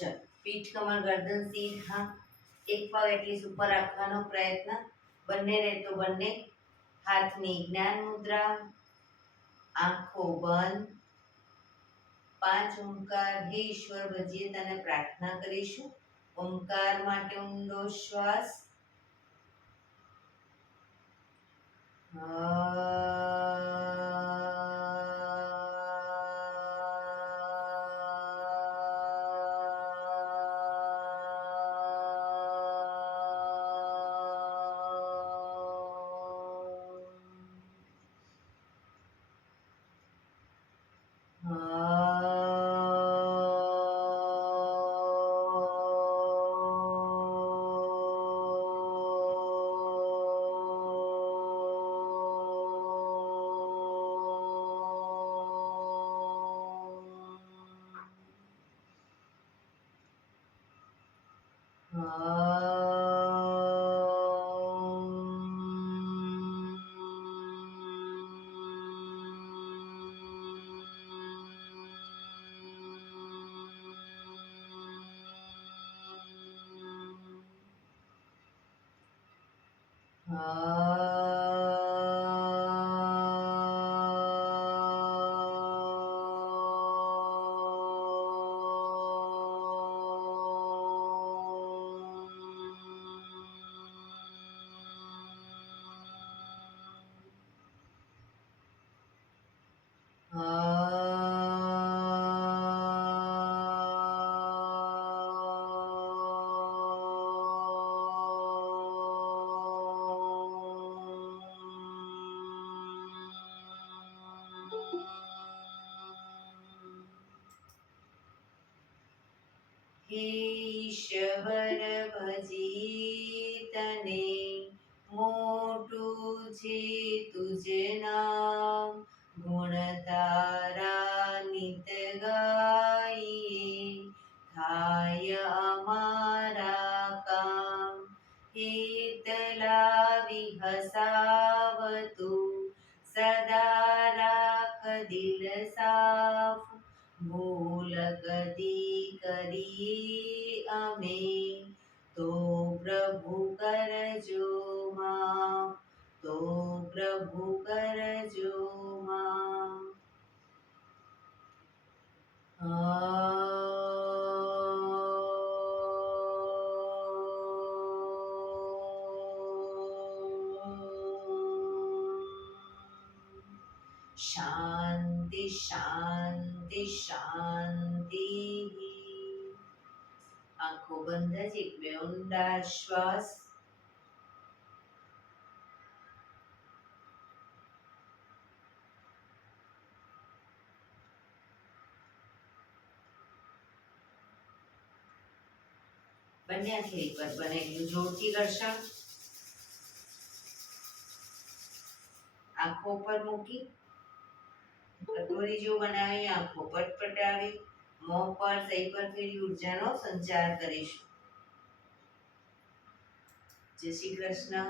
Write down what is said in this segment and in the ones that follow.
ચલ, પીઠ કમર ગરદન સીધા, એક પગ એટલી ઉપર રાખવાનો પ્રયત્ન. બંને રહે તો બંને હાથની જ્ઞાન મુદ્રા, આંખો બંધ. 5 ઓમકાર હે ઈશ્વર ભજીએ તને પ્રાર્થના કરીશું. ઓમકાર માટે ઊંડો શ્વાસ. ઈશ્વર ભજી તને મોટું છે તુજ નામ. ગુણ તારા નિત ગાઈએ થાય અમારા કામ. હેતલા વિહસાવતું સદા રાખ દિલ સાફ. ભૂલ કદી કરીએ અમે તો પ્રભુ કરજો માફ. તો પ્રભુ કરજો માફ. શાંતિ શાંતિ શાંતિ. આંખો બંધ જ એક બે ઊંડા શ્વાસ. બંને હથેળી પર બને એટલું જોરથી ઘર્ષણ. આંખો પર મૂકી કટોરી જેવું બનાવી આંખો પટપટાવી મોં પર સહી પર ફેરી ઉર્જાનો સંચાર કરીશું. જય શ્રી કૃષ્ણ.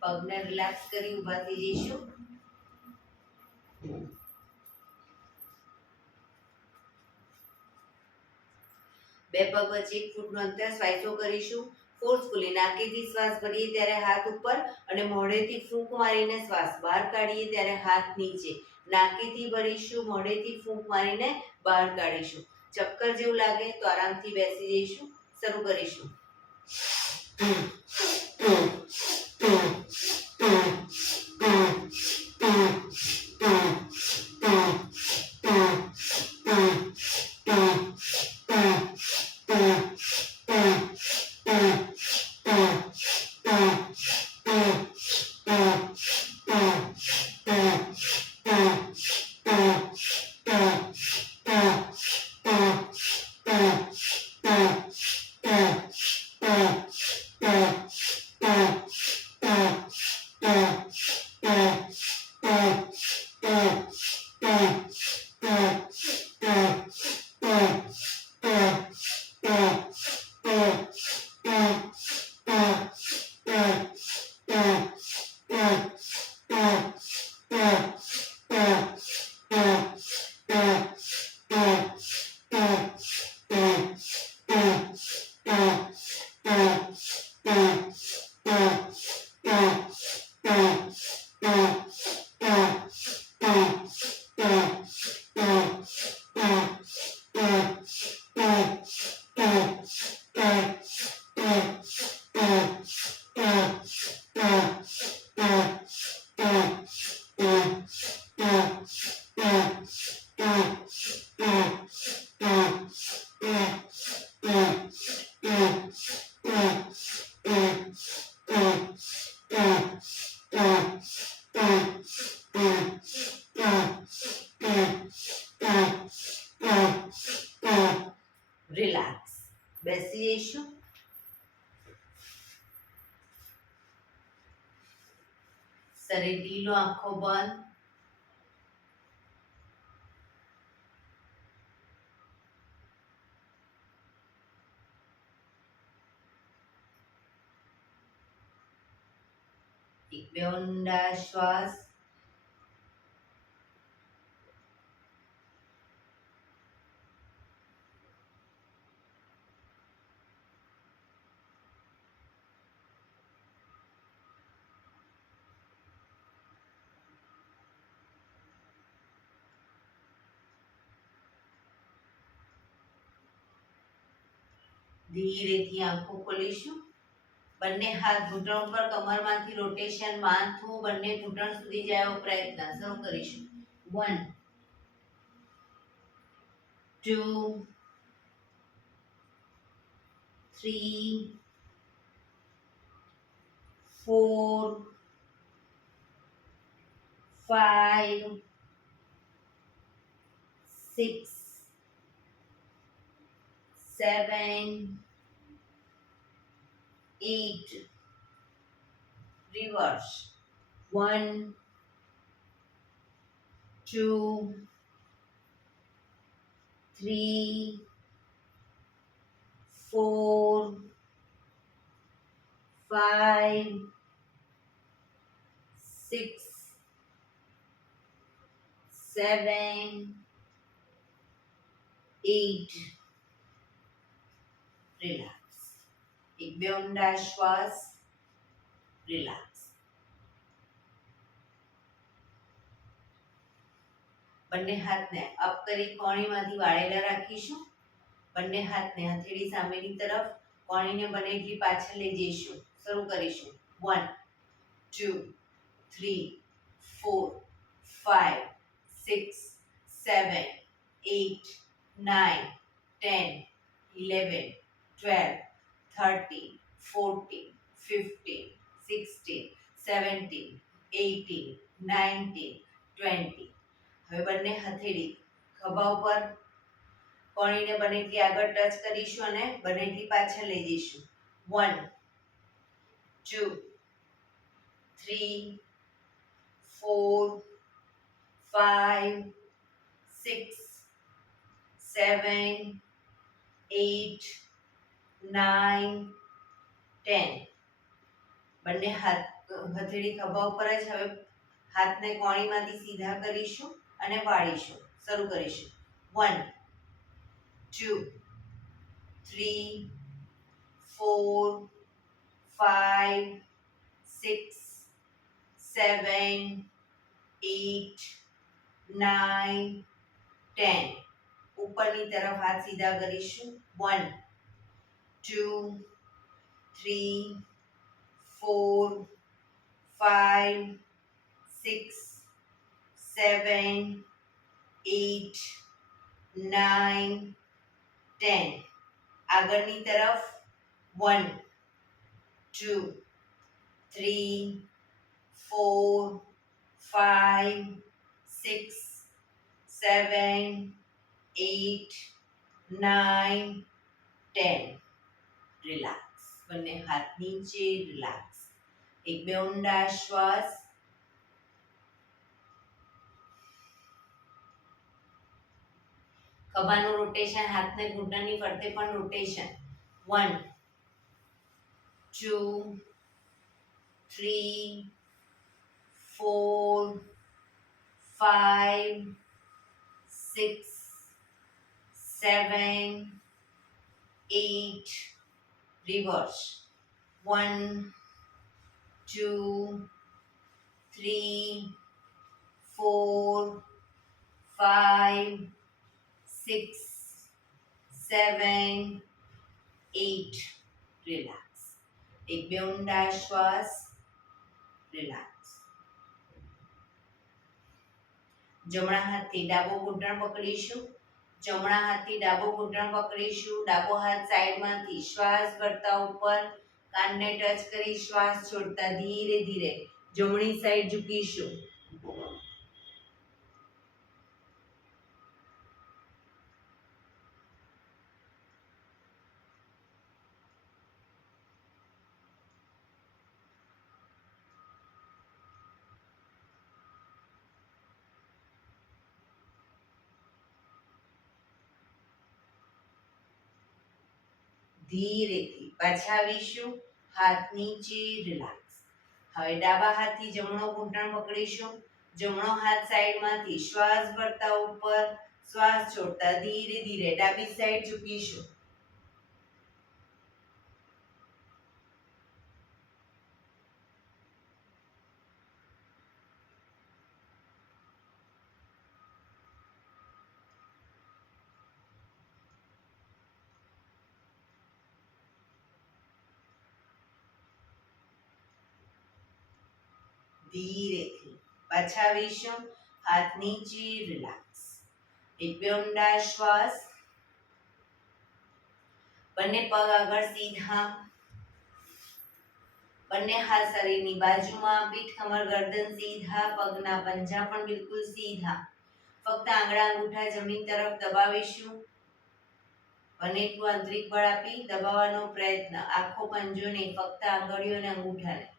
પગને રિલેક્સ કરી ઊભા થઈ જઈશું. બે પગ વચ્ચે 1 ફૂટનું અંતર સ્વાઈસો કરીશું. ફોર્સફુલી નાકેથી શ્વાસ ભરીએ ત્યારે હાથ ઉપર અને મોઢેથી ફૂંક મારીને શ્વાસ બહાર કાઢીએ ત્યારે હાથ નીચે. નાકેથી ભરીશું, મોઢેથી ફૂંક મારીને બહાર કાઢીશું. ચક્કર જેવું લાગે તો આરામથી બેસી જઈશું. શરૂ કરીશું. રિલેક્સ. બેસી જઈશું. શરીર ઢીલો, આંખો બંધ. એક બે ઊંડા શ્વાસ. ધીરેથી આંખો ખોલીશું. બંને હાથ ઘૂંટણ ઉપર, કમરમાંથી રોટેશન, માથું બંને ઘૂંટણ સુધી જાય એવો પ્રયત્ન. શરૂ કરીશું. 1 2 3 4 5 6 7 8 reverse. 1 2 3 4 5 6 7 8 રિલેક્સ. એક બે ઊંડા શ્વાસ. રિલેક્સ. બંને હાથને અપ કરી કોણીમાંથી વાળેલા રાખીશું. બંને હાથને હથેળી સામેની તરફ, કોણીને બને એટલી પાછળ લઈ જઈશું. શરૂ કરીશું. 1 2 3 4 5 6 7 8 9 10 11 12 13 14 15 16 17 18 19 20. હવે બંને હથેળી ખભા ઉપર, કોણીને બને એટલી આગળ ટચ કરીશું અને બને એટલી પાછળ લઈ જઈશું. 1 2 3 4 5 6 7 8 9 10. બંને હથેળી ખભા ઉપર જ. હવે હાથને કોણીમાંથી સીધા કરીશું અને વાળીશું. શરૂ કરીશું. 1 2 3 4 5 6 7 8 9 10. ઉપરની તરફ હાથ સીધા કરીશું. 1 2 3 4 5 6 7 8 9 10. આગળની તરફ 1 2 3 4 5 6 7 8 9 10. રિલેક્સ. બંને હાથ નીચે. રિલેક્સ. એક બે ઊંડા શ્વાસ. ખભાનું રોટેશન, હાથને ઘૂંટણની ફરતે પણ રોટેશન. 1 2 3 4 5 6 7 8 reverse. 1 2 3, 4, 5, 6, 7, 8. રિલેક્સ. એક બે ઊંડા શ્વાસ. રિલેક્સ. જમણા હાથથી ડાબો ઘૂંટણ પકડીશું. જમણા હાથથી ડાબો ઘૂંટણ પકડીશું. ડાબો હાથ સાઈડમાંથી શ્વાસ ભરતા ઉપર કાનને ટચ કરી શ્વાસ છોડતા ધીરે ધીરે જમણી સાઈડ ઝૂકીશું. ધીરેથી પાછા આવીશું. હાથ નીચે. રિલેક્સ. હવે ડાબા હાથથી જમણો ઘૂંટણ પકડીશું. જમણો હાથ સાઈડમાંથી શ્વાસ ભરતા ઉપર શ્વાસ છોડતા ધીરે ધીરે ડાબી સાઈડ ઝૂકીશું. ધીરેથી પાછા આવીશું. હાથ નીચે. રિલેક્સ. એક બે ઊંડા શ્વાસ. બંને પગ આગળ સીધા. બંને હાથ શરીરની બાજુમાં. પીઠ કમર ગરદન સીધા. પગના પંજા પણ બિલકુલ સીધા. ફક્ત આંગળા અંગૂઠા જમીન તરફ દબાવીશું. અને એટલું આંતરિક બળ આપી દબાવવાનો પ્રયત્ન. આખો પંજો નહીં, ફક્ત આંગળીઓ અને અંગૂઠાને.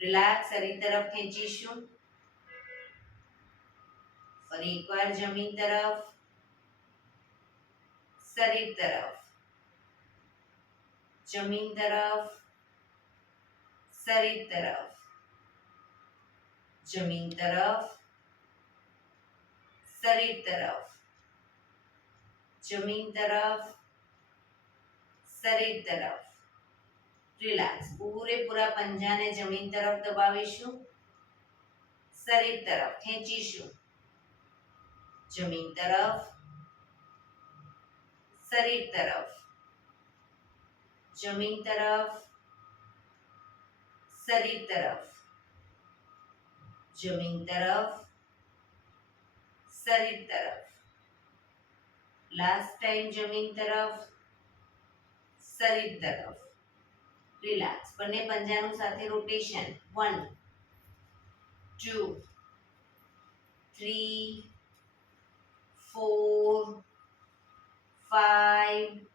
રિલેક્સ. શરીર તરફ ખેંચીશું. ફરી એકવાર જમીન તરફ. શરીર તરફ. જમીન તરફ. શરીર તરફ. જમીન તરફ. શરીર તરફ. જમીન તરફ. શરીર તરફ. રિલેક્સ. પૂરેપૂરા પંજાને જમીન તરફ દબાવીશું. શરીર તરફ ખેંચીશું. જમીન તરફ. શરીર તરફ. જમીન તરફ. શરીર તરફ. જમીન તરફ. શરીર તરફ. લાસ્ટ ટાઈમ જમીન તરફ. શરીર તરફ. રિલેક્સ. બંને પંજાનું સાથે રોટેશન. 1, 2, 3, 4, 5,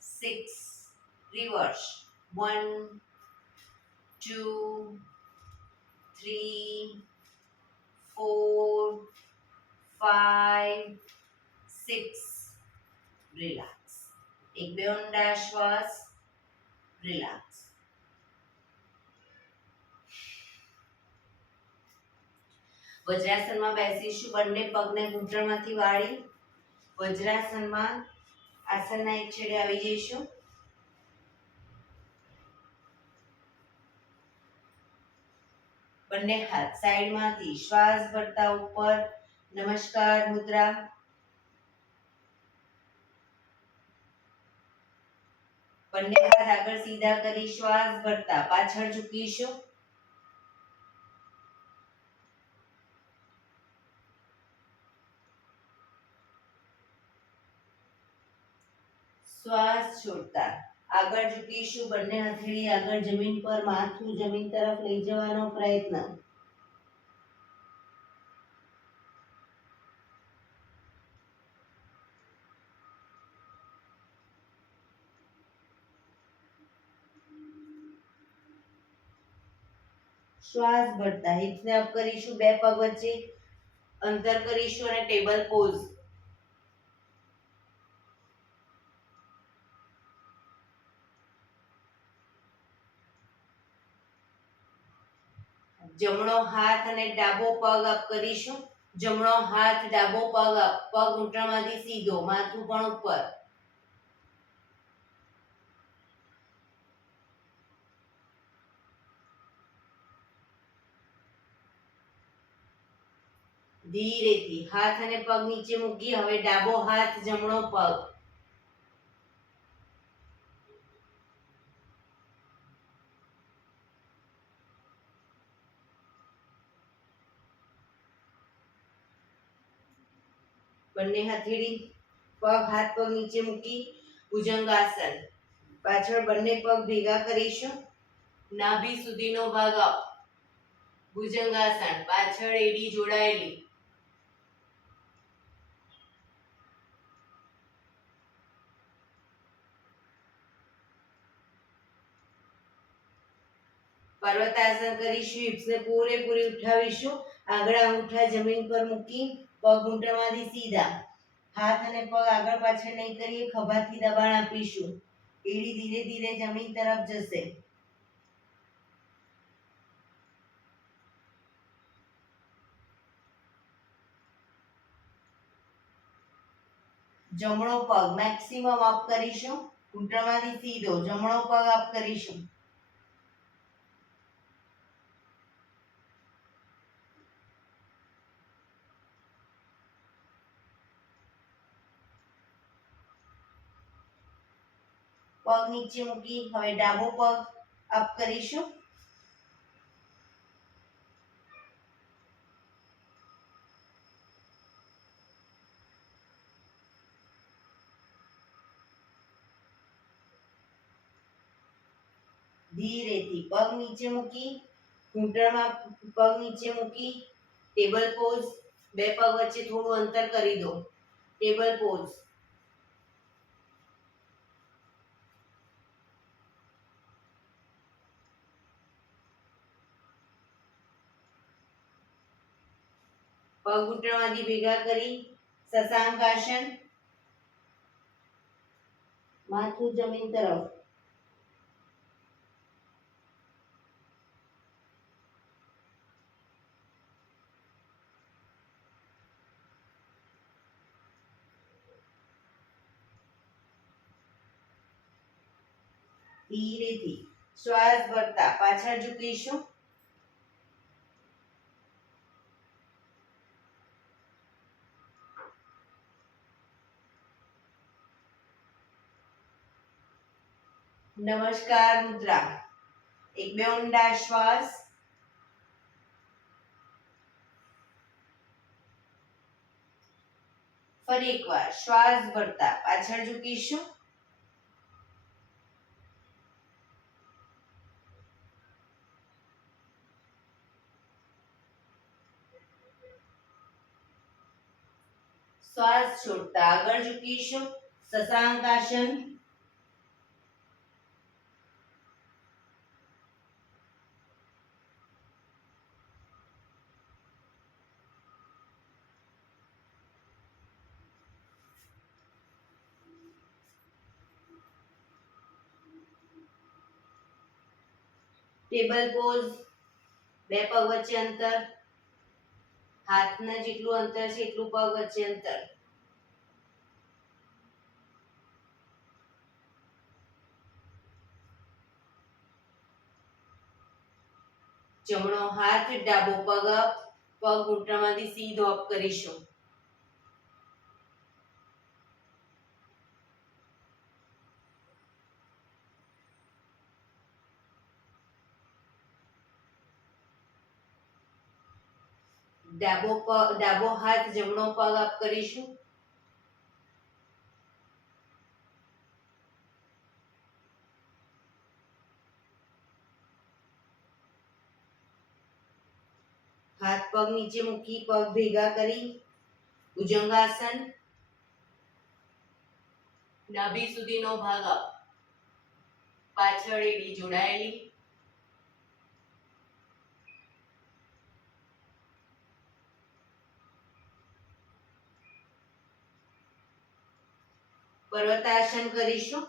6. રિવર્સ. 1, 2, 3, 4, 5, 6. રિલેક્સ. એક બે ઊંડા શ્વાસ. રિલેક્સ. વજ્રાસનમાં બેસીશું. બંને પગને ઘૂંટણમાંથી વાળી વજ્રાસનમાં આસનના એક છેડે આવી જઈશું. બંને હાથ સાઈડમાંથી શ્વાસ ભરતા ઉપર નમસ્કાર મુદ્રા. બંને હાથ આગળ સીધા કરી શ્વાસ ભરતા પાછળ ઝૂકીશું. શ્વાસ છોડતા આગળ ઝૂકીશું. બંને હથેળી આગળ જમીન પર, માથું જમીન તરફ લઈ જવાનો પ્રયત્ન. શ્વાસ ભરતા હિપ્સને અપ કરીશું. બે પગ વચ્ચે અંતર કરીશું અને ટેબલ પોઝ. જમણો હાથ અને ડાબો પગ અપ કરીશું. જમણો હાથ ડાબો પગ અપ. પગ ઘૂંટણમાંથી સીધો, માથું પણ ઉપર. ધીરેથી હાથ અને પગ નીચે મૂકી હવે ડાબો હાથ જમણો પગ, બંને હથેળી પગ હાથ પગ નીચે મૂકી ભુજંગાસન. પાછળ બંને પગ ભેગા કરીશું, નાભી સુધીનો ભાગ અપ, ભુજંગાસન. પાછળ એડી જોડાયેલી, પર્વતાસન કરીશું. હિપ્સને પૂરેપૂરી ઉઠાવીશું. આગળ અંગૂઠા જમીન પર મૂકી પગ ઘૂંટણમાંથી સીધા, હાથ અને પગ આગળ પાછળ નહીં કરીએ, ખભાથી દબાણ આપીશું. એડી ધીરે ધીરે જમીન તરફ જશે. જમણો પગ મેક્સિમમ અપ કરીશું, ઘૂંટણમાંથી સીધો જમણો પગ અપ કરીશું. પગ નીચે મૂકી હવે ડાબો પગ અપ કરીશું. ધીરેથી પગ નીચે મૂકી ઘૂંટણમાં પગ નીચે મૂકી ટેબલ પોઝ. બે પગ વચ્ચે થોડું અંતર કરી દો. Table pose. પગ ઘૂંટણમાંથી ભેગા કરી શશાંકાસન. માથું જમીન તરફ. ધીરેથી શ્વાસ ભરતા પાછળ ઝૂકીશું. નમસ્કાર મુદ્રા. એક બે ઊંડા શ્વાસ. ફરી એકવાર શ્વાસ ભરતા પાછળ ઝૂકીશું. શ્વાસ છોડતા આગળ ઝૂકીશું. શશાંકાસન. Table pose. બે પગ વચ્ચે અંતર, હાથના જેટલું અંતર છે એટલું પગ વચ્ચે અંતર. જમણો હાથ ડાબો પગ અપ, પગ ઘૂંટણમાંથી સીધો અપ કરીશું. ડાબો હાથ જમણો પગ અપ કરીશું. હાથ પગ નીચે મૂકી પગ ભેગા કરી ભુજંગાસન. નાભી સુધીનો ભાગ અપ, પાછળ એડી જોડાયેલી. પર્વતાસન કરીશું.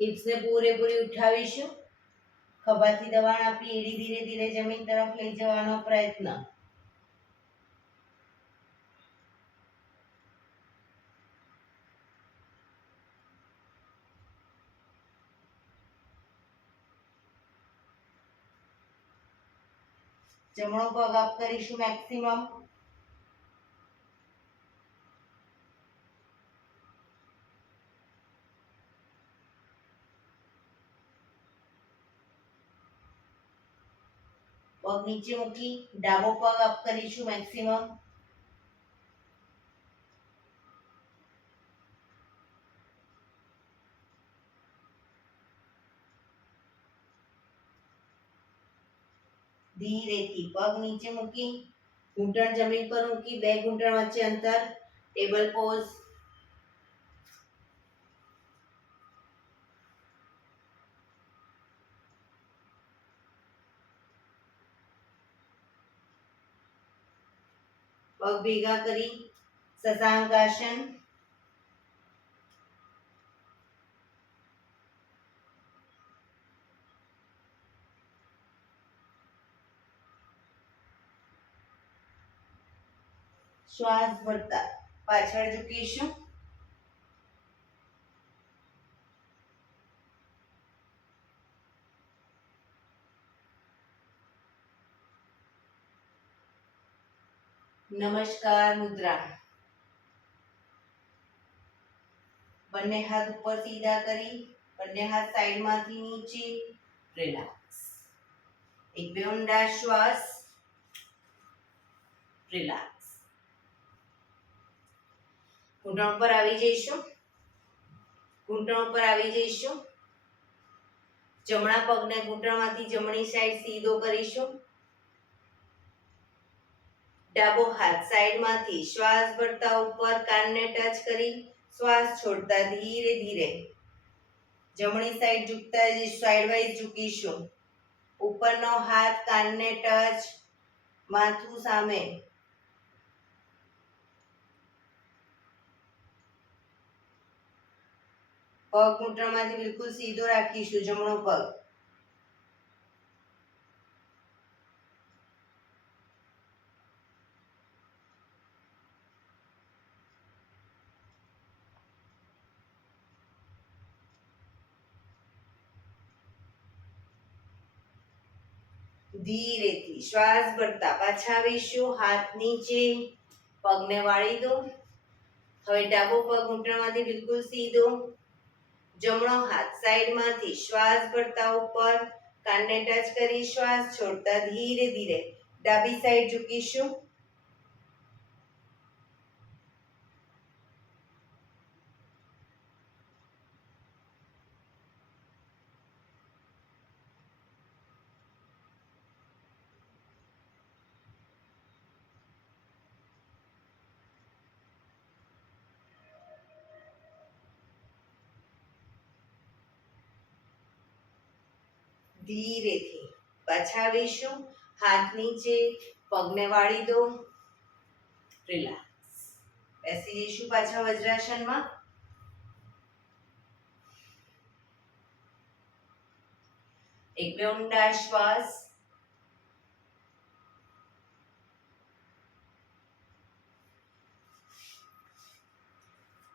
હિપ્સને પૂરેપૂરી ઉઠાવીશું. ખભાથી દબાણ આપી એડી ધીરે ધીરે જમીન તરફ લઈ જવાનો પ્રયત્ન. જમણો પગ અપ કરીશું મેક્સિમમ. પગ નીચે મૂકી ડાબો પગ અપ કરીશું મેક્સિમમ. ધીરેથી પગ નીચે મૂકી ઘૂંટણ જમીન પર મૂકી બે ઘૂંટણ વચ્ચે અંતર ટેબલ પોઝ. પગ ભેગા કરી શશાંક આસન. શ્વાસ ભરતા પાછળ ઝૂકીશું. નમસ્કાર મુદ્રા. બંને હાથ ઉપર સીધા કરી બંને હાથ સાઈડમાંથી નીચે રિલેક્સ. એક બે ઊંડા શ્વાસ. રિલેક્સ. ઘૂંટણ ઉપર આવી જઈશું. ઘૂંટણ ઉપર આવી જઈશું. જમણા પગને ઘૂંટણમાંથી જમણી સાઈડ સીધો કરીશું. ડાબો હાથ સાઈડમાંથી શ્વાસ ભરતા ઉપર કાનને ટચ કરી શ્વાસ છોડતા ધીરે ધીરે જમણી સાઈડ ઝૂકતા સાઈડ વાઇઝ ઝૂકીશું. ઉપરનો હાથ કાનને ટચ, માથું સામે. પગ ઘૂંટણમાંથી બિલકુલ સીધો રાખીશું જમણો પગ. ધીરેથી શ્વાસ ભરતા પાછા આવીશું. હાથ નીચે, પગને વાળી દો. હવે ડાબો પગ ઘૂંટણમાંથી બિલકુલ સીધો. જમણો હાથ સાઈડમાંથી શ્વાસ ભરતા ઉપર કાનને ટચ કરી શ્વાસ છોડતા ધીરે ધીરે ડાબી સાઈડ ઝૂકીશું. ધીરેથી પાછા આવીશું. હાથ નીચે, પગને વાળી દો. રિલેક્સ. બેસી જઈશું પાછા વજ્રાસનમાં. એક બે ઊંડા શ્વાસ.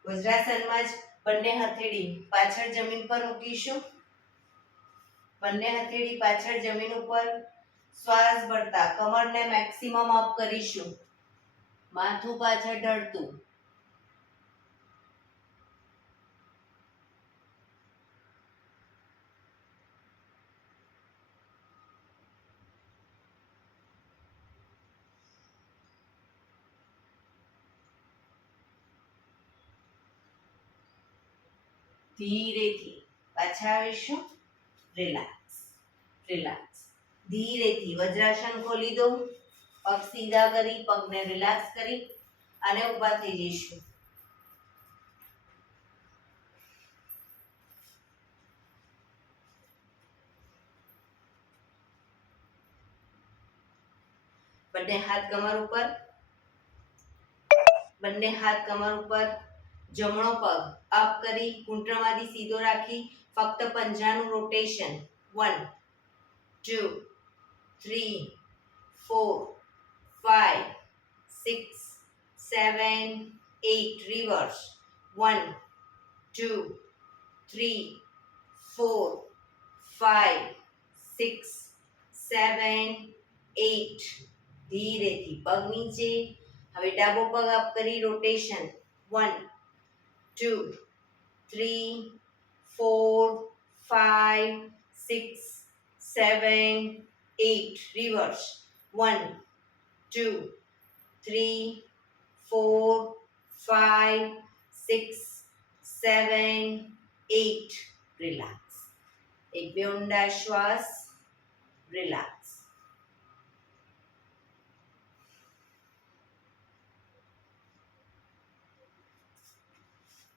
વજ્રાસનમાં જ બંને હથેળી પાછળ જમીન પર મૂકીશું. બંને હથેળી પાછળ જમીન ઉપર શ્વાસ ભરતા કમરને મેક્સિમમ અપ કરીશું. માથું પાછળ ઢળતું. ધીરેથી પાછા આવીશું. રિલેક્સ. રિલેક્સ. ધીરેથી વજ્રાસન ખોલી દો. પગ સીધા કરી પગને રિલેક્સ કરી અને ઊભા થઈ જઈશું. બંને હાથ કમર ઉપર. બંને હાથ કમર ઉપર. જમણો પગ અપ કરી ઘૂંટણમાંથી સીધો રાખી ફક્ત પંજાનું રોટેશન. 1 2 3 4 5 6 7 8 રિવર્સ. 1 2 3 4 5 6 7 8. ધીરેથી પગ નીચે. હવે ડાબો પગ અપ કરી રોટેશન. 1 2 3 4 5 6 7 8 reverse 1 2 3 4 5 6 7 8 રિલેક્સ એક બે ઊંડા શ્વાસ રિલેક્સ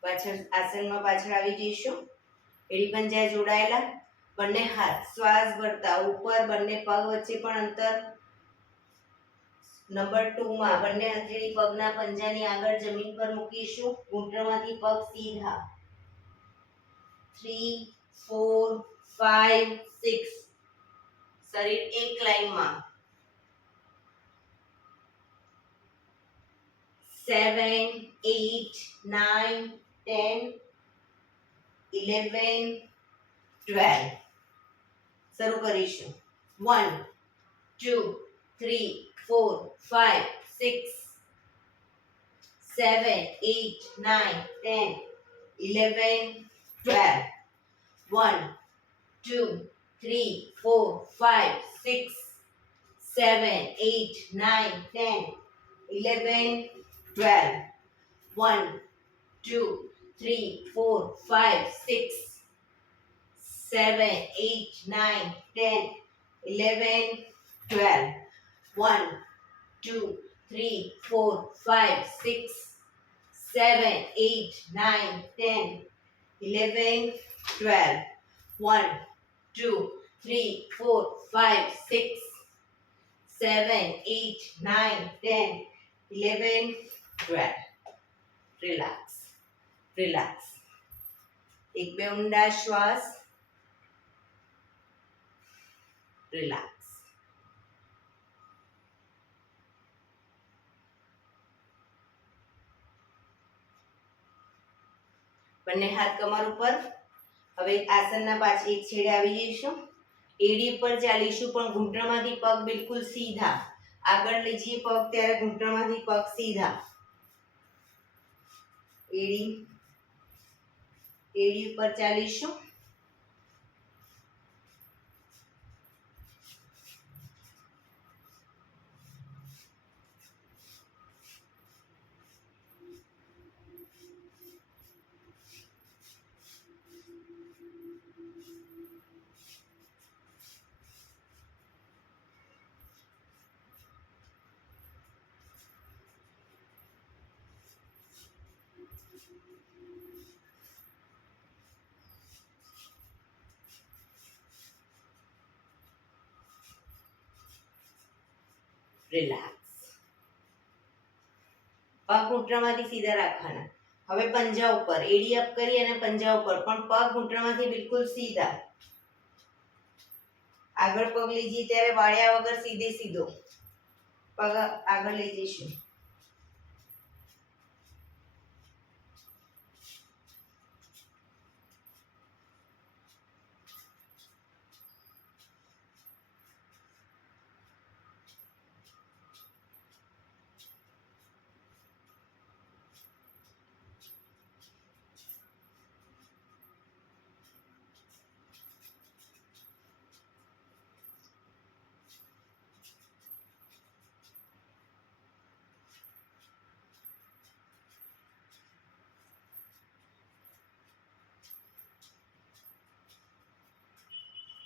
પાછળ આસનમાં પાછળ આવી જઈશું એડી પંજા જોડાયેલા બંને હાથ શ્વાસ ભરતા ઉપર બંને પગ વચ્ચે પણ અંતર નંબર 2 માં બંને હથેળી પગના પંજાની આગળ જમીન પર મૂકીશું ઘૂંટણમાંથી પગ સીધા 3 4 5 6 શરીર એક લાઈનમાં 7 8 9 10 11 12 શરૂ કરીશું 1 2 3 4 5 6 7 8 9 10 11 12 1 2 3 4 5 6 7 8 9 10 11 12 1 2 3 4 5 6 7 8 9 10 11 12 1 2 3 4 5 6 7 8 9 10 11 12 1 2 3 4 5 6 7 8 9 10 11 12 રિલેક્સ રિલેક્સ એક બે ઊંડા શ્વાસ રિલેક્સ બંને હાથ કમર ઉપર હવે આસનના પાછળ એક છેડે આવી જઈશું એડી ઉપર ચાલીશું પણ ઘૂંટણમાંથી પગ બિલકુલ સીધા આગળ લઈ જઈએ પગ ત્યારે ઘૂંટણમાંથી પગ સીધા એડી ઉપર ચાલીશું રિલેક્સ પગ ઘૂંટણમાંથી સીધા રાખવાના હવે પંજા ઉપર એડી અપ કરી અને પંજા ઉપર પણ પગ ઘૂંટણમાંથી બિલકુલ સીધા આગળ પગ લઈ જઈએ ત્યારે વાળ્યા વગર સીધે સીધો પગ આગળ લઈ જઈશું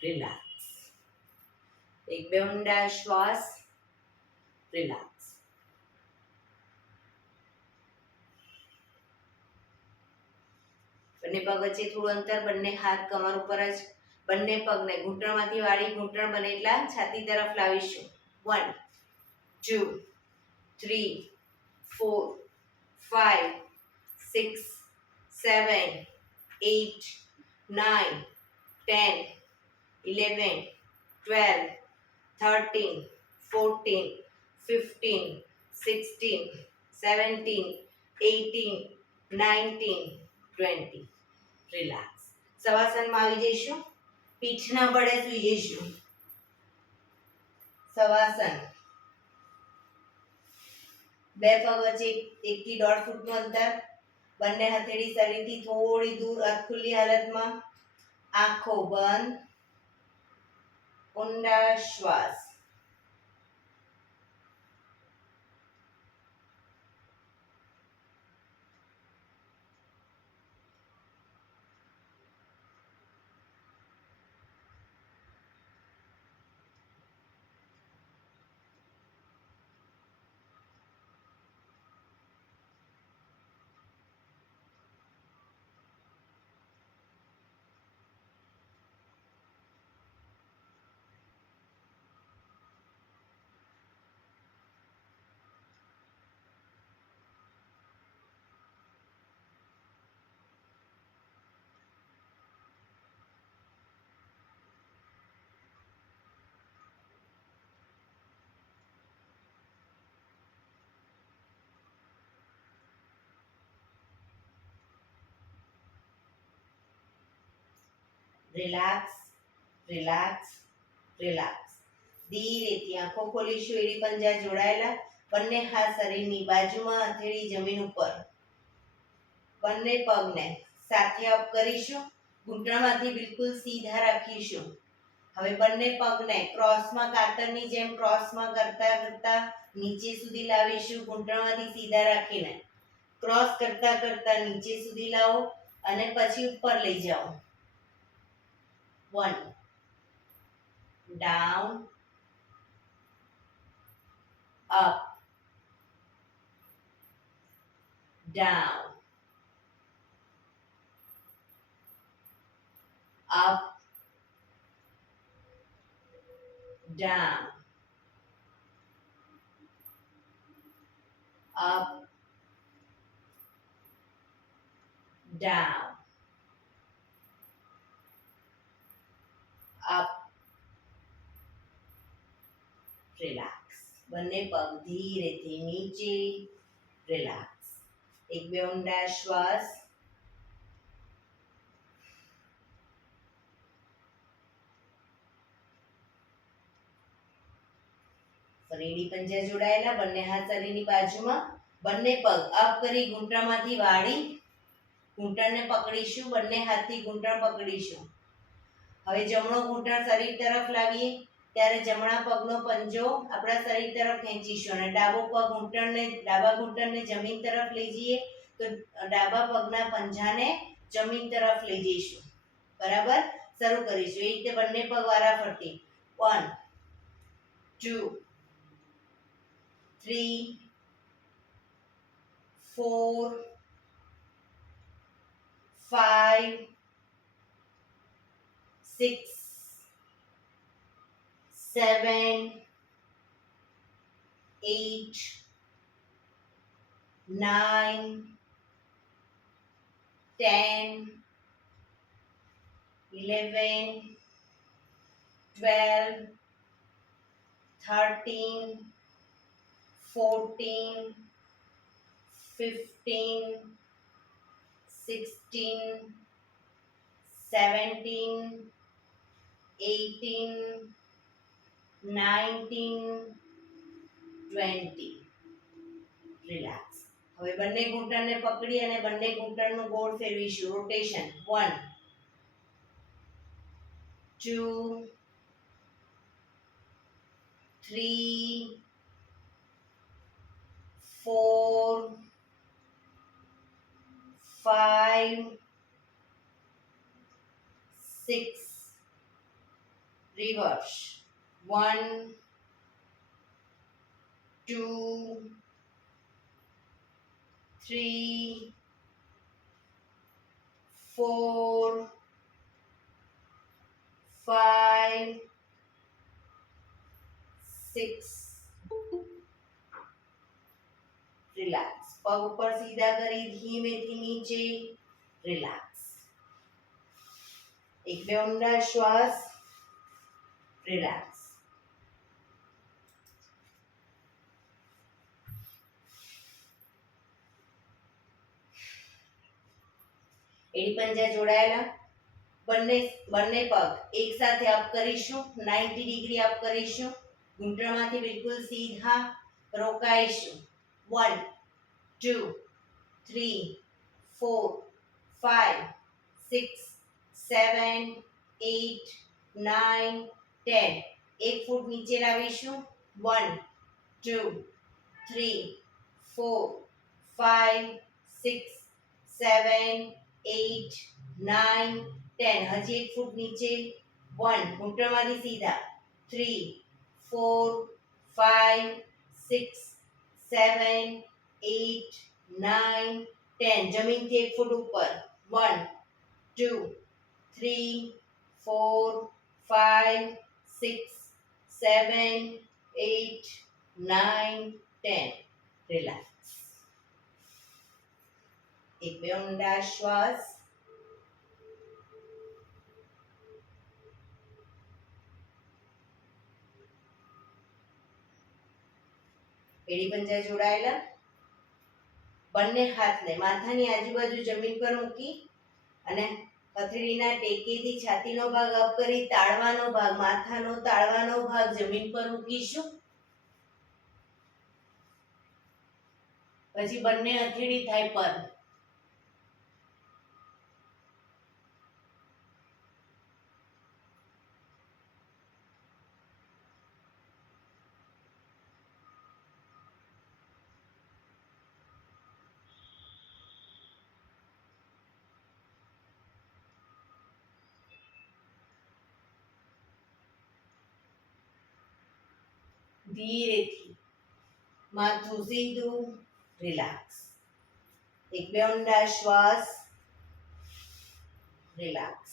રિલેક્સ એક બે ઊંડા શ્વાસ રિલેક્સ બંને પગ વચ્ચે થોડું અંતર બંને હાથ કમર ઉપર જ બંને પગને ઘૂંટણમાંથી વાળી ઘૂંટણ બને એટલા છાતી તરફ લાવીશું 1 2 3 4 5 6 7 8 9 10 11 12 13 14 15 16 17 18 19 20 રિલેક્સ સવાસનમાં આવી જઈશું પીઠના બળે સૂઈ જઈશું સવાસન બે પગ વચ્ચે 1 થી 1.5 ફૂટનું અંતર બંને હથેળી શરીરથી થોડી દૂર અધખુલ્લી હાલતમાં આંખો બંધ ઊંડા શ્વાસ. Relax, relax, relax. ધીરેથી આંખો ખોલીશું. એડી પંજા જોડાયેલા. બંને હાથ શરીરની બાજુમાં, હથેળી જમીન ઉપર. બંને પગને સાથે અપ કરીશું. ઘૂંટણમાંથી બિલકુલ સીધા રાખીશું. હવે બંને પગને ક્રોસમાં, કાતરની જેમ ક્રોસમાં કરતા કરતા નીચે સુધી લાવીશું. ઘૂંટણમાંથી સીધા રાખીને ક્રોસ કરતા કરતા નીચે સુધી લાવો અને પછી ઉપર લઈ જાઓ. 1 down, up, down, up, down, up, down, up. Relax. બંને પગ ધીરેથી નીચે. રિલેક્સ. એક બે ઊંડા શ્વાસ. શરીરની પંજા જોડાયેલા. બંને હાથ શરીરની બાજુમાં. બંને પગ અપ કરી ઘૂંટણમાંથી વાળી ઘૂંટણને પકડીશું. બંને હાથથી ઘૂંટણ પકડીશું. હવે જમણો ઘૂંટણ શરીર તરફ લાવીએ ત્યારે જમણા પગનો પંજો આપણા શરીર તરફ ખેંચીશું અને ડાબા ઘૂંટણને જમીન તરફ લઈ જઈએ તો ડાબા પગના પંજાને જમીન તરફ લઈ જઈશું. બરાબર. શરૂ કરીશું. એ રીતે બંને પગ વારાફરતી. 1 2 3 4 5 6 7 8 9 10 11 12 13 14 15 16 17 18 19 20. રિલેક્સ. હવે બંને ઘૂંટણને પકડી અને બંને ઘૂંટણનું ગોળ ફેરવીશું. રોટેશન. 1 2 3 4 5 6. Reverse. 1 2 3 4 5 6. રિલેક્સ. પગ ઉપર સીધા કરી ધીમેથી નીચે. રિલેક્સ. એક બે ઊંડા શ્વાસ. રિલેક્સ. એડી પંજા જોડાયેલા. બંને પગ એક સાથે અપ કરીશું. 90 ડિગ્રી અપ કરીશું. ઘૂંટણમાંથી બિલકુલ સીધા રોકાઈશું. 1 2 3 4 5 6 7 8 9 10. 1 ફૂટ નીચે લાવીશું. 1 2 3 4 5 6 7 8 9 10. હજી 1 ફૂટ નીચે. 1 ઘૂંટણમાંથી સીધા. 3 4 5 6 7 8 9 10. જમીનથી 1 ફૂટ ઉપર. 1 2 3 4 5 6 7 8 9 10. રિલેક્સ. એક બે ઊંડા શ્વાસ. એડી પંજા જોડાયેલા. બંને હાથને માથાની આજુબાજુ જમીન પર મૂકી અને હથેળીના ટેકેથી છાતીનો ભાગ અપ કરી તાળવાનો ભાગ, માથાનો તાળવાનો ભાગ જમીન પર મૂકીશું. પછી બંને હથેળી થાય પર. ધીરેથી માથું સીધું. રિલેક્સ. એક બે ઊંડા શ્વાસ. રિલેક્સ.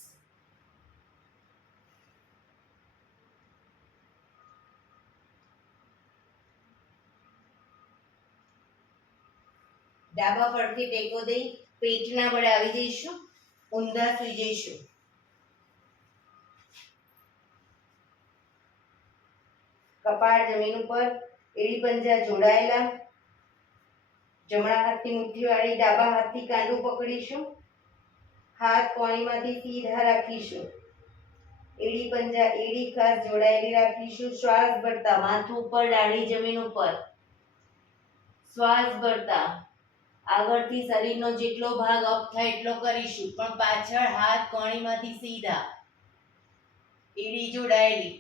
ડાબા પડખે ટેકો દઈ પેટના બળે આવી જઈશું. ઊંધા સુઈ જઈશું. કપાળ જમીન ઉપર. એડી પંજા જોડાયેલા. જમણા હાથની મુઠ્ઠી વાળી ડાબા હાથથી કાંડું પકડીશું. હાથ કોણીમાંથી સીધા રાખીશું. એડી પંજા એડી ખાસ જોડાયેલી રાખીશું. શ્વાસ ભરતા માથું ઉપર, ડાળી જમીન ઉપર. શ્વાસ ભરતા આગળથી શરીરનો જેટલો ભાગ અપ થાય એટલો કરીશું, પણ પાછળ હાથ કોણીમાંથી સીધા. એડી જોડાયેલી.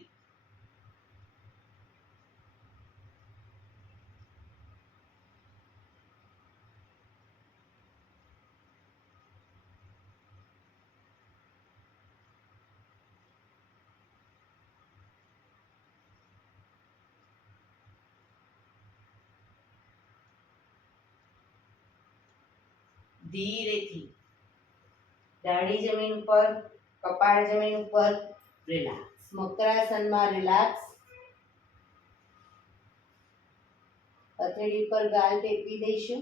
ધીરેથી દાઢી જમીન ઉપર, કપાળ જમીન ઉપર. રિલેક્સ. મકરાસનમાં રિલેક્સ. હથેળી પર ગાલ ટેકવી દઈશું.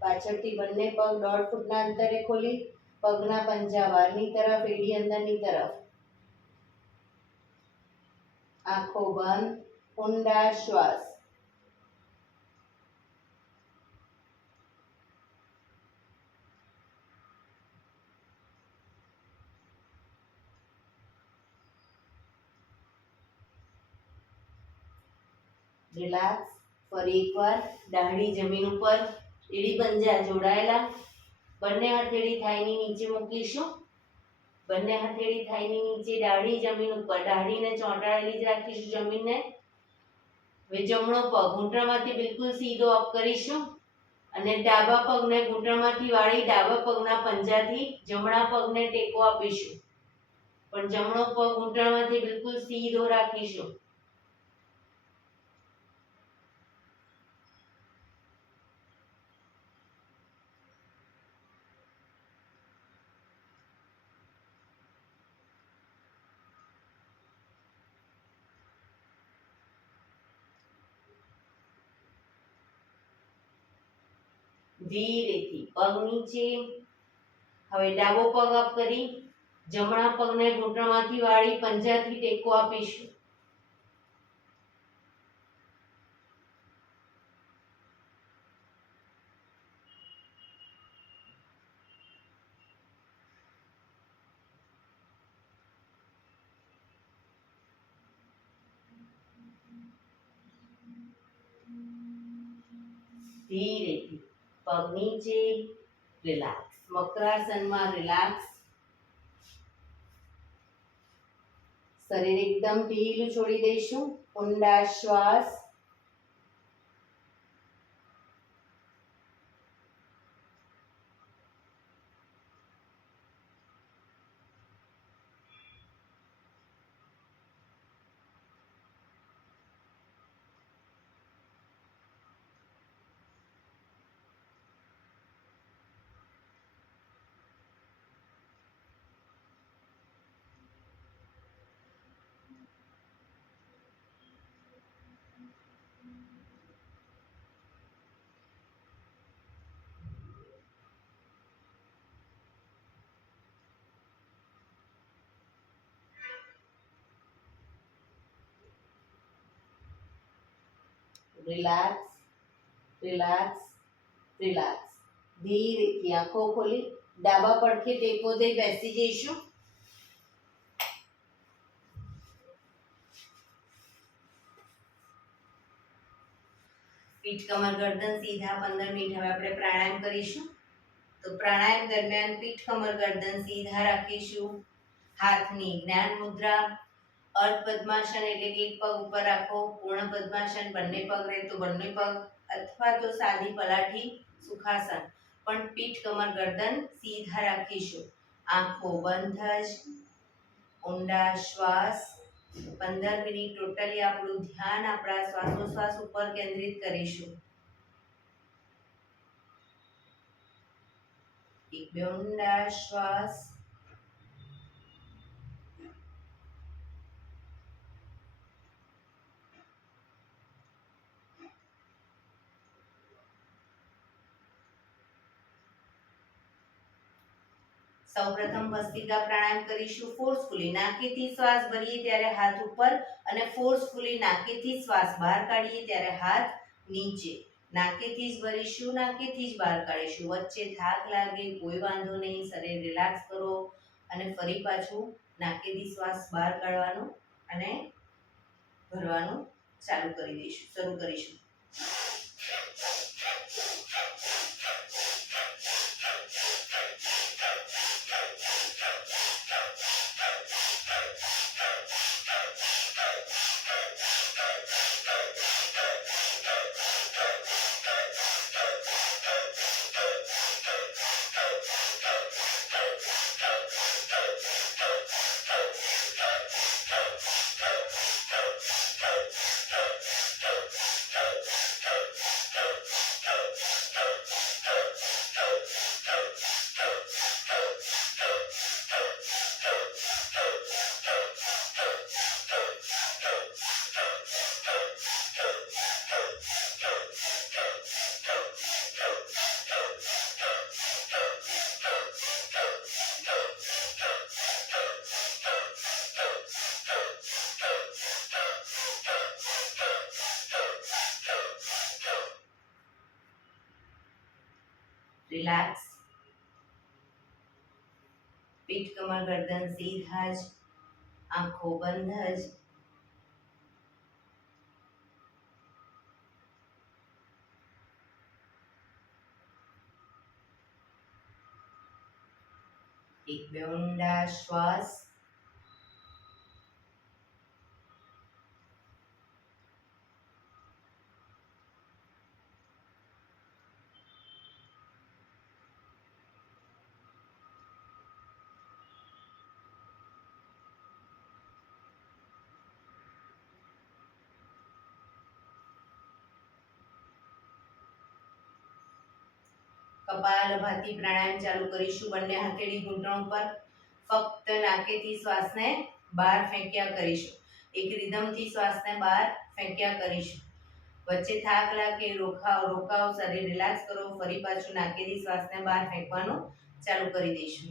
પાછળથી બંને પગ 1.5 ફૂટના અંતરે ખોલી પગના પંજા બહારની તરફ, એડી અંદરની તરફ. આંખો બંધ. ઊંડા શ્વાસ. રિલેક્સ. ફરી એકવાર દાઢી જમીન ઉપર, એડી પંજા જોડાયેલા. બંને હથેળી થાઈની નીચે મૂકીશું. બંને હથેળી થાઈની નીચે, દાઢી જમીન ઉપર. દાઢીને ચોંટાડેલી જ રાખીશું જમીનને. હવે જમણો પગ ઘૂંટણમાંથી બિલકુલ સીધો અપ કરીશું અને ડાબા પગને ઘૂંટણમાંથી વાળી ડાબા પગના પંજાથી જમણા પગને ટેકો આપીશું, પણ જમણો પગ ઘૂંટણમાંથી બિલકુલ સીધો રાખીશું. ધીરેથી પગ નીચે. હવે ડાબો પગ અપ કરી જમણા પગને ઘૂંટણમાંથી વાળી પંજાથી ટેકો આપીશું. ધીરેથી પગ નીચે. રિલેક્સ. મકરાસનમાં રિલેક્સ. શરીર એકદમ ઢીલું છોડી દઈશું. ઊંડા શ્વાસ. Relax, relax, relax. ધીરેથી આંખો ખોલી ડાબા પડખે ટેકો દઈ બેસી જઈશું. પીઠ કમર ગરદન સીધા. 15 મિનિટ હવે આપણે પ્રાણાયામ કરીશું. તો પ્રાણાયામ દરમિયાન પીઠ કમર ગરદન સીધા રાખીશું. હાથની જ્ઞાન મુદ્રા. અર્ધ પદ્માસન એટલે કે એક પગ ઉપર રાખો. પૂર્ણ પદ્માસન બંને પગ રહે તો બંને પગ, અથવા તો સાદી પલાઠી સુખાસન. પણ પીઠ કમર ગરદન સીધા રાખીશું. આંખો બંધ જ. ઊંડા શ્વાસ. 15 મિનિટ ટોટલી આપણું ધ્યાન આપણા શ્વાસોશ્વાસ ઉપર કેન્દ્રિત કરીશું. એક બે ઊંડા શ્વાસ. સૌપ્રથમ ભસ્ત્રિકા પ્રાણાયામ કરીશું. ફોર્સફુલી નાકેથી શ્વાસ ભરીએ ત્યારે હાથ ઉપર અને ફોર્સફુલી નાકેથી શ્વાસ બહાર કાઢીએ ત્યારે હાથ નીચે. નાકેથી જ ભરીશું, નાકેથી જ બહાર કાઢીશું. વચ્ચે થાક લાગે કોઈ વાંધો નહીં. શરીર રિલેક્સ કરો અને ફરી પાછું નાકેથી શ્વાસ બહાર કાઢવાનું અને ભરવાનું શરૂ કરીશું. રિલેક્સ. પીઠ કમર ગરદન સીધા જ. આંખો બંધ જ. એક બે ઊંડા શ્વાસ. કપાલભાતિ પ્રાણાયામ ચાલુ કરીશું. બંને હથેળી ઘૂંટણ પર. ફક્ત નાકેથી શ્વાસને બહાર ફેંક્યા કરીશું. એક રિધમથી શ્વાસને બહાર ફેંક્યા કરીશું. વચ્ચે થાક લાગે રોકાવ, શરીર રિલેક્સ કરો. ફરી પાછું નાકેથી શ્વાસને બહાર ફેંકવાનું શરૂ કરીશું.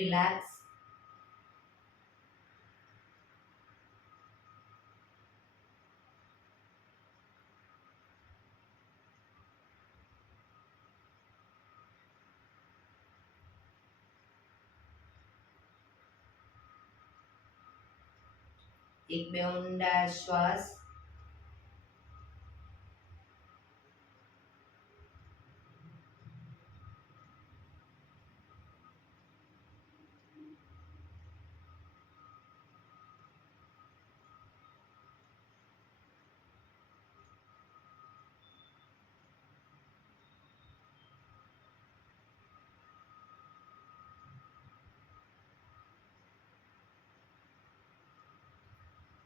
રિલેક્સ. એક બે ઊંડા શ્વાસ.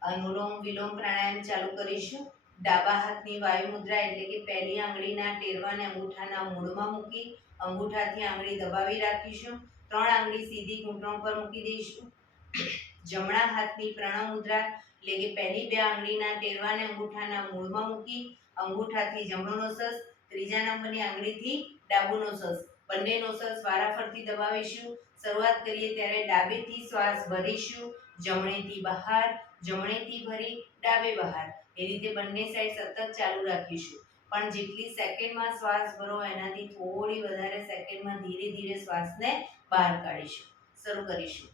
અનુલોમ વિલોમ પ્રાણાયામ ચાલુ કરીશું. ડાબા હાથની વાયુ મુદ્રા એટલે કે પહેલી આંગળીના ટેરવાને અંગૂઠાના મૂળમાં મૂકી અંગૂઠાથી આંગળી દબાવી રાખીશું. 3 આંગળી સીધી ઘૂંટણ પર મૂકી દઈશું. જમણા હાથની પ્રણવ મુદ્રા એટલે કે પહેલી 2 આંગળીના ટેરવાને અંગૂઠાના મૂળમાં મૂકી અંગૂઠાથી જમણો નોસસ, ત્રીજા નંબરની આંગળીથી ડાબુ નોસસ, બંને નોસસ વારાફરતી દબાવીશું. શરૂઆત કરીએ ત્યારે ડાબેથી શ્વાસ ભરીશું, જમણેથી બહાર, જમણેથી ભરી ડાબે બહાર. એ રીતે બંને સાઈડ સતત ચાલુ રાખીશું. પણ જેટલી સેકન્ડમાં શ્વાસ ભરો એનાથી થોડી વધારે સેકન્ડમાં ધીરે ધીરે શ્વાસને બહાર કાઢીશું. શરૂ કરીશું.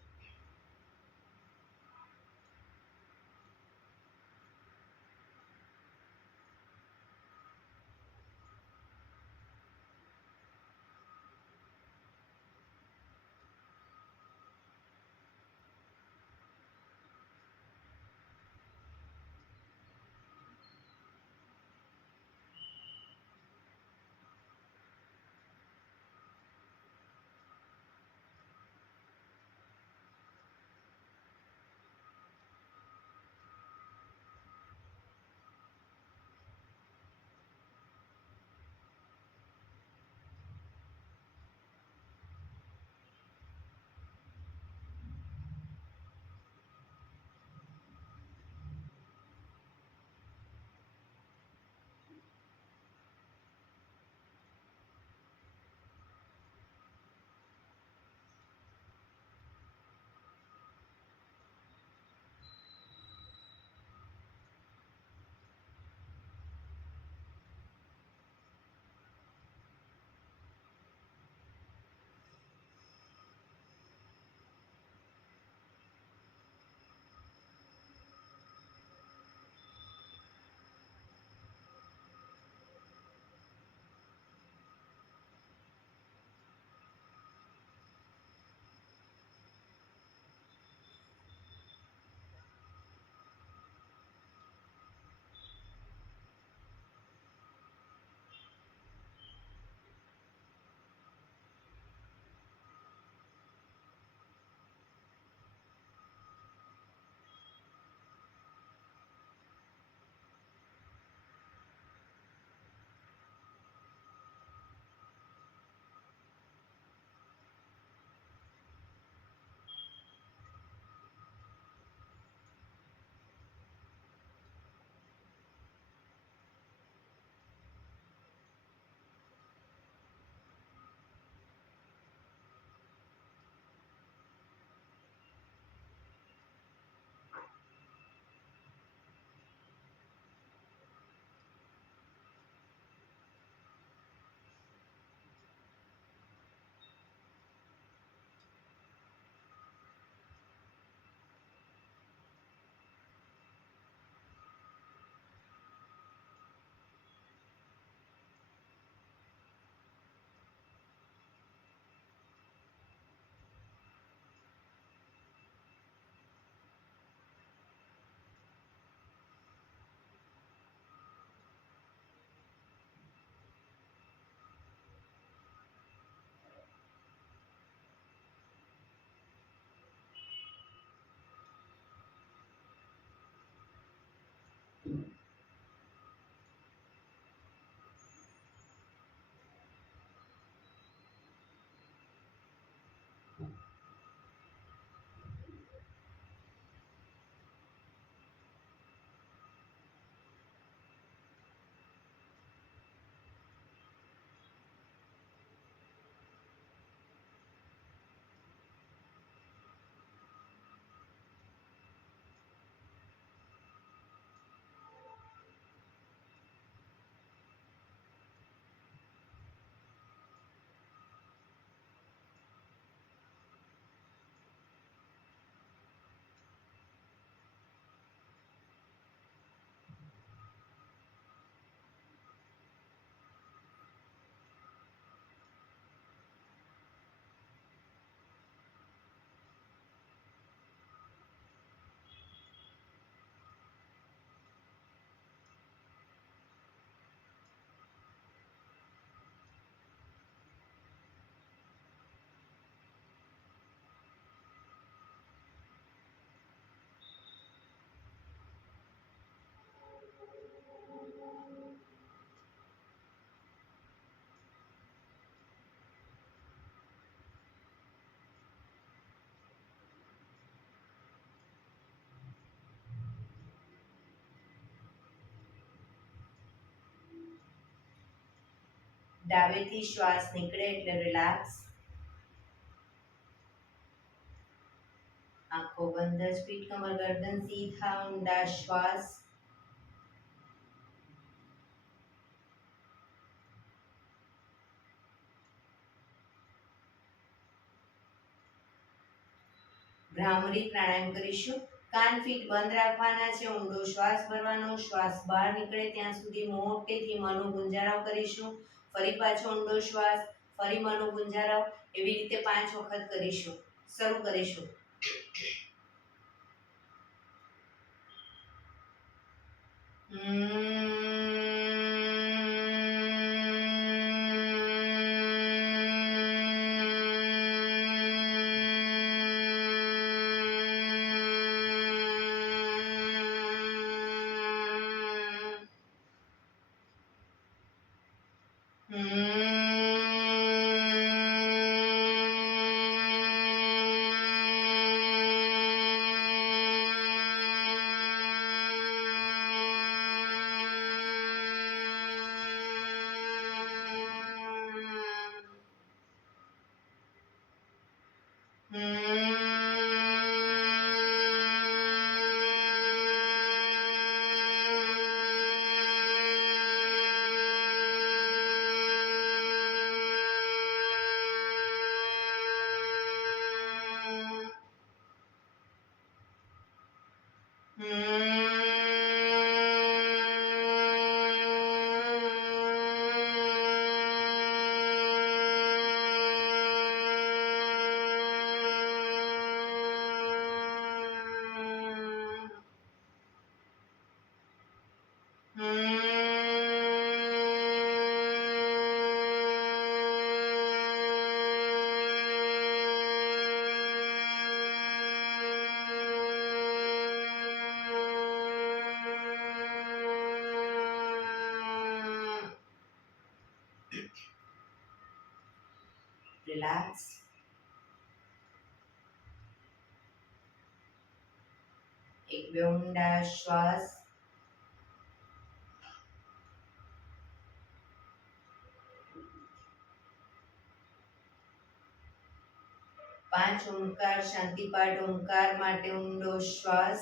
ડાબેથી શ્વાસ નીકળે એટલે રિલેક્સ. આંખો બંધ જ, પીઠ કમર ગરદન સીધા ઊંડા શ્વાસ. ભ્રામરી પ્રાણાયામ કરીશું. કાન ફીટ બંધ રાખવાના છે, ઊંડો શ્વાસ ભરવાનો, શ્વાસ બહાર નીકળે ત્યાં સુધી મોટેથી મનો ગુંજારાવ કરીશું. ફરી પાછો ઊંડો શ્વાસ, ફરી મનો ગુંજારાવ, એવી રીતે 5 વખત કરીશું. શરૂ કરીશું. રિલેક્સ. એક બે ઊંડા શ્વાસ. પાંચ ઓમકાર શાંતિપાઠ ઓમકાર માટે ઊંડો શ્વાસ.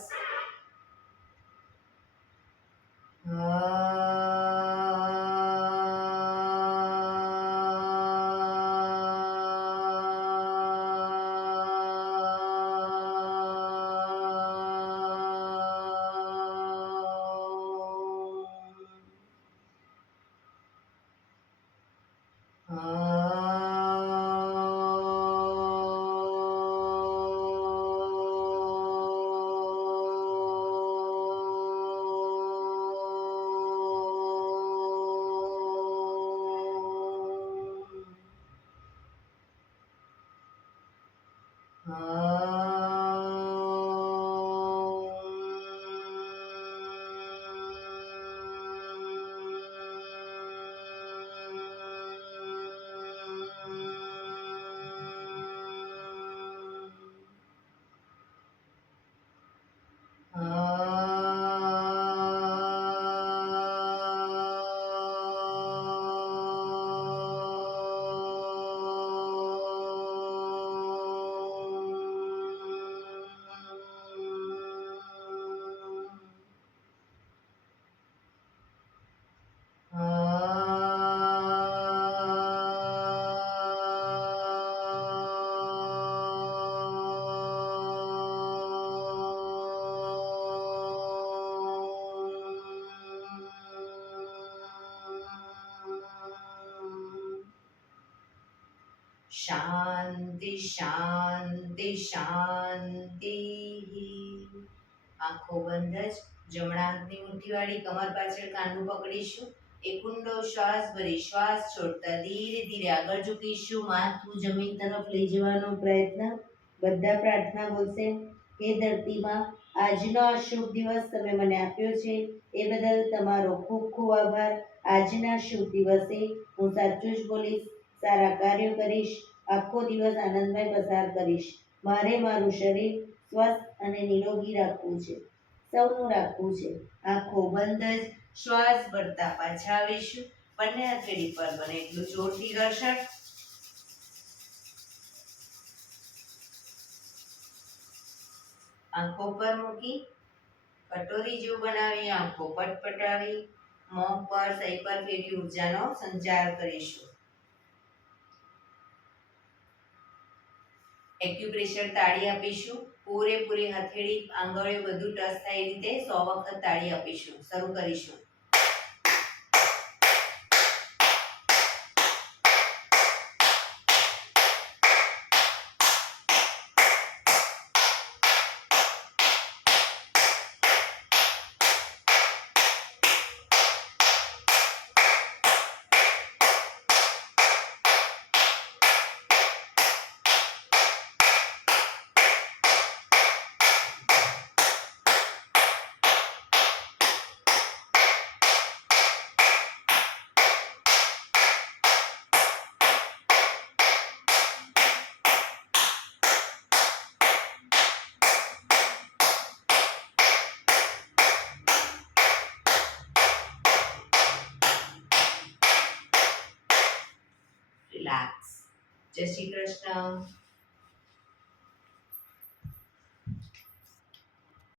શાંતિ શાંતિ શાંતિ. આંખો બંધ જ, જમણા હાથની મુઠ્ઠી વાળી કમર પાછળ કાંડું પકડીશું. એક ઊંડો શ્વાસ ભરી શ્વાસ છોડતા ધીરે ધીરે આગળ ઝૂકીશું. માથું જમીન તરફ લઈ જવાનો પ્રયત્ન. બધા પ્રાર્થના બોલશે. હે ધરતીમાં, આજનો આ શુભ દિવસ તમે મને આપ્યો છે એ બદલ તમારો ખૂબ ખૂબ આભાર. આજના શુભ દિવસે હું સાચું જ બોલીશ, સારા કાર્યો કરીશ, આખો દિવસ આનંદમય પસાર કરીશ. મારે મારું શરીર સ્વસ્થ અને નિરોગી રાખવું છે, સૌનું રાખવું છે. આંખો બંધ જ શ્વાસ ભરતા પાછા આવીશું. બંને હથેળી પર બને એટલું જોરથી ઘર્ષણ. આંખો પર મૂકી કટોરી જેવું બનાવી આંખો પટપટાવી મોં પર સહી પર ફેરવી ઉર્જાનો સંચાર કરીશું. એક્યુપ્રેશર તાળી આપીશું. પૂરેપૂરી હથેળી આંગળીઓ બધું ટચ થાય એ રીતે 100 વખત તાળી આપીશું. શરૂ કરીશું. રિલેક્સ. જય શ્રી કૃષ્ણ.